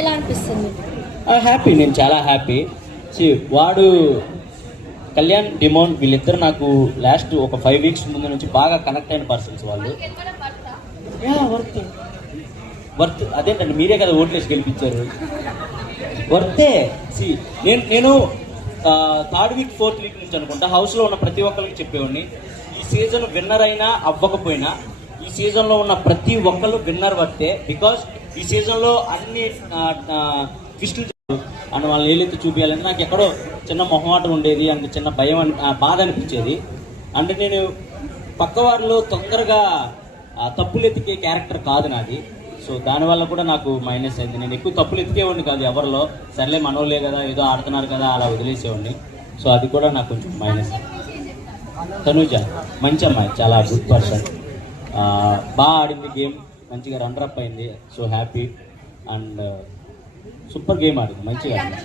ఎలా అనిపిస్తుంది? హ్యాపీ, నేను చాలా హ్యాపీ. వాడు కళ్యాణ్ డిమోన్ వీళ్ళిద్దరు నాకు లాస్ట్ ఒక 5 weeks ముందు నుంచి బాగా కనెక్ట్ అయిన పర్సన్స్ వాళ్ళు. వర్త్ అదేంటండి, మీరే కదా ఓట్లేసి గెలిపించారు. వర్తే. నేను 3rd week 4th week నుంచి అనుకుంటా హౌస్లో ఉన్న ప్రతి ఒక్కరికి చెప్పేవాడిని, ఈ సీజన్ విన్నర్ అయినా అవ్వకపోయినా ఈ సీజన్లో ఉన్న ప్రతి ఒక్కరు విన్నర్ వర్తే. బికాస్ ఈ సీజన్లో అన్ని ట్విస్టులు అని వాళ్ళని ఏలెత్తి చూపించాలంటే నాకు ఎక్కడో చిన్న మొహమాటం ఉండేది, అంటే చిన్న భయం బాధ అనిపించేది. అంటే నేను పక్క వారిలో తొందరగా తప్పులు ఎత్తికే క్యారెక్టర్ కాదు నాది. సో దానివల్ల కూడా నాకు మైనస్ అయింది. నేను ఎక్కువ తప్పులు ఎత్తికేవాడిని కాదు ఎవరిలో, సర్లే మనోళ్ళే కదా ఏదో ఆడుతున్నారు కదా అలా వదిలేసేవాడిని. సో అది కూడా నాకు కొంచెం మైనస్. తనుజ మంచి అమ్మాయి, చాలా గుడ్ పర్సన్, బాగా ఆడింది గేమ్, మంచిగా రన్నరప్ అయింది. So happy and super game ఆడింది, మంచిగా ఆడింది.